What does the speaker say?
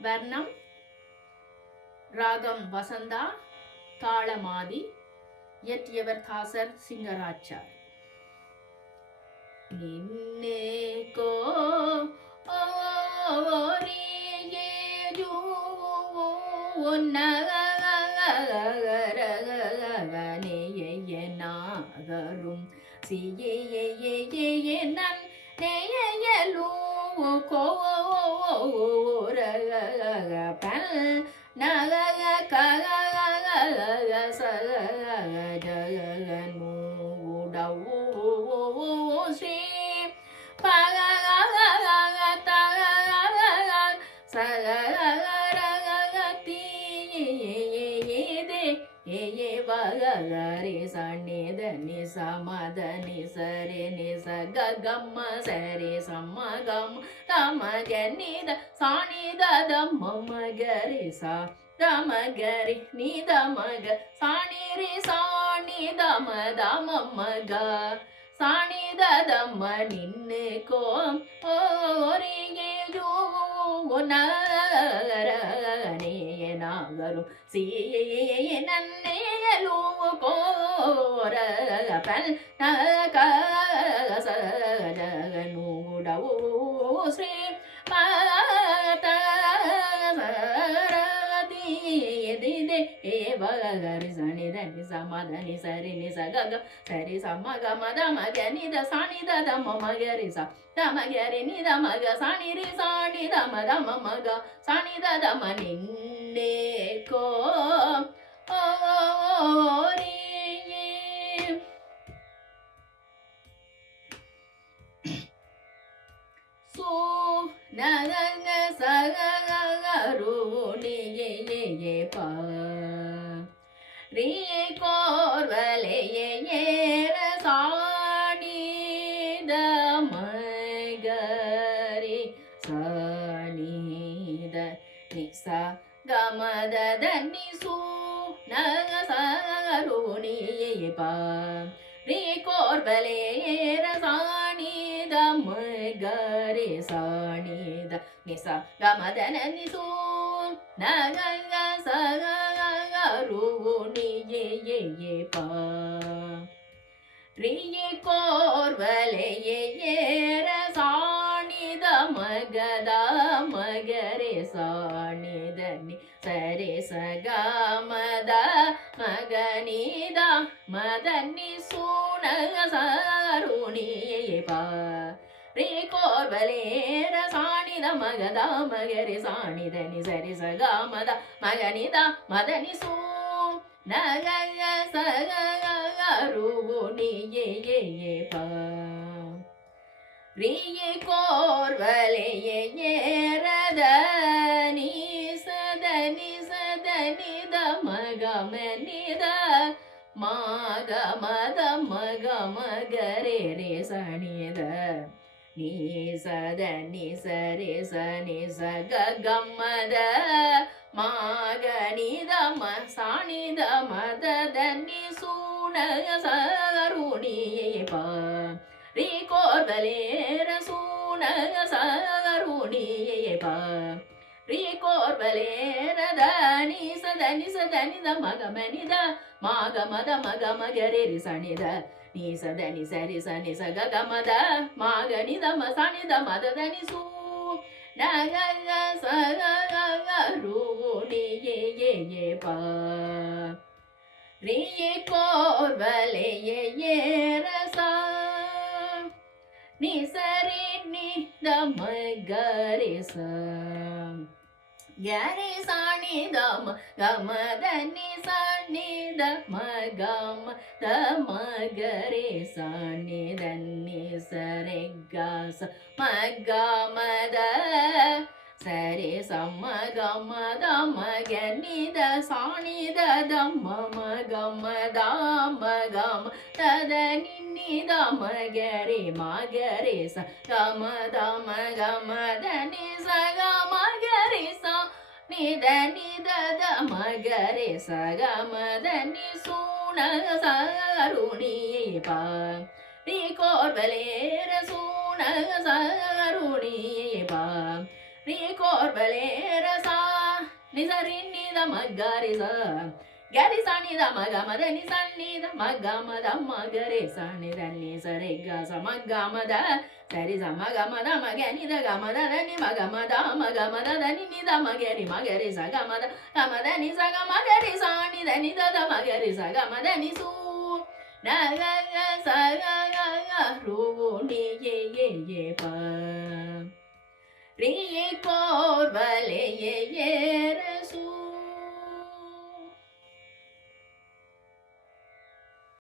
வர்ணம் ராகம் வசந்தா, தாளமாதி. இயற்றியவர் தாசர் சிங்கராச்சார். நின்னேகோ நாகரும் சியே நன் நெயலூ கோர பல் நக கக சகனூடவோ ஸ்ரீ பக வகரே சனித நிசமத நிசரே நிச கம்ம சரே சம்மகம் தமக நித சாணித தம்மகரே சா தமகரி நிதமக சாணிரி சாணித மதமக சாணித தம்ம நின்னு கோம் ஓரியே நாகரும் சீயே நன்னேலூ கோர பல் நகனூடவோ ஸ்ரீ வகரி சனித நிசமத நிசரி நிசக சரி சமக மத மக நித சாணித தம மகரி ச தமகரி நித மக சாணிரி சாணி தம தம மக சாணித தம நின்னே கோ சோ நக சகருணியே பா ரீ கோர்வலையேர சாணித மகரி சாணித நிச கமத நிசு நக சகருணியே பா ரீ கோர்வலையேர சாணித மகரி சாணித நிச கமதன நிசு நக சகருணியே பா ரீயே கோர்வலையேர சாணித மகத மகரே சாணித நி சரே சகமத மகனித மதனி சூனக சகருணியே பா ரீ கோர்வலேர சாணித மகத மகரி சாணித நிசரி சகமத மகனித மதனி சூ நக சகருணியே பா ரீயே கோர்வலையேரத நிசத நிசத நித மகம நித மாக மத மக மகரே ரே சனித நிசத நிசரே ச நிச கம்மத மாக நித ம சாணித மத நிசூன சகருணியே பா ரீ கோர்வலேர சூன சகருணியே பா ரீ கோர்வலேர தனி சதனி சதனி த மகம நித மாக மத மக மகரே ரி சனித நீ சதனி சரி சனி சக கமத மாக நித ம சனித மத தனி சூ நக சகருணியே பா ரீயே கோர்வலையேர சா நிசரி நித மகரி ச கரி சாணி தம கமத நிசனி த மகம த மகரே சாணி தன்னி சரே கச மகமத சரே சமகமத மகனித சாணித தம்ம மகமத மகம தத நின்னித மகரே மகரே ச கமத மகமத நிச மகரே ச நித நித த மகரே ச கமத நிசூன சகருணியே பா ரீ கோர்வலேர சூன சகருணியே பா ரீ கோர்வலேர சா நிசரி நித மகரி ச கரி சனி த மக மத நி சனி த மக மத மகரி சனி த நி சரி க ச மக மத சரி ச மக மத மக நி த க மத த நி மக மத த நி நி த மகரி மகரி ச க மத நி ச க மகரி சனி த நி த த மகரி ச க மத நி சு ந க க ச க க க ரு நி ஏ ப ரீ கோர்வலே ஏ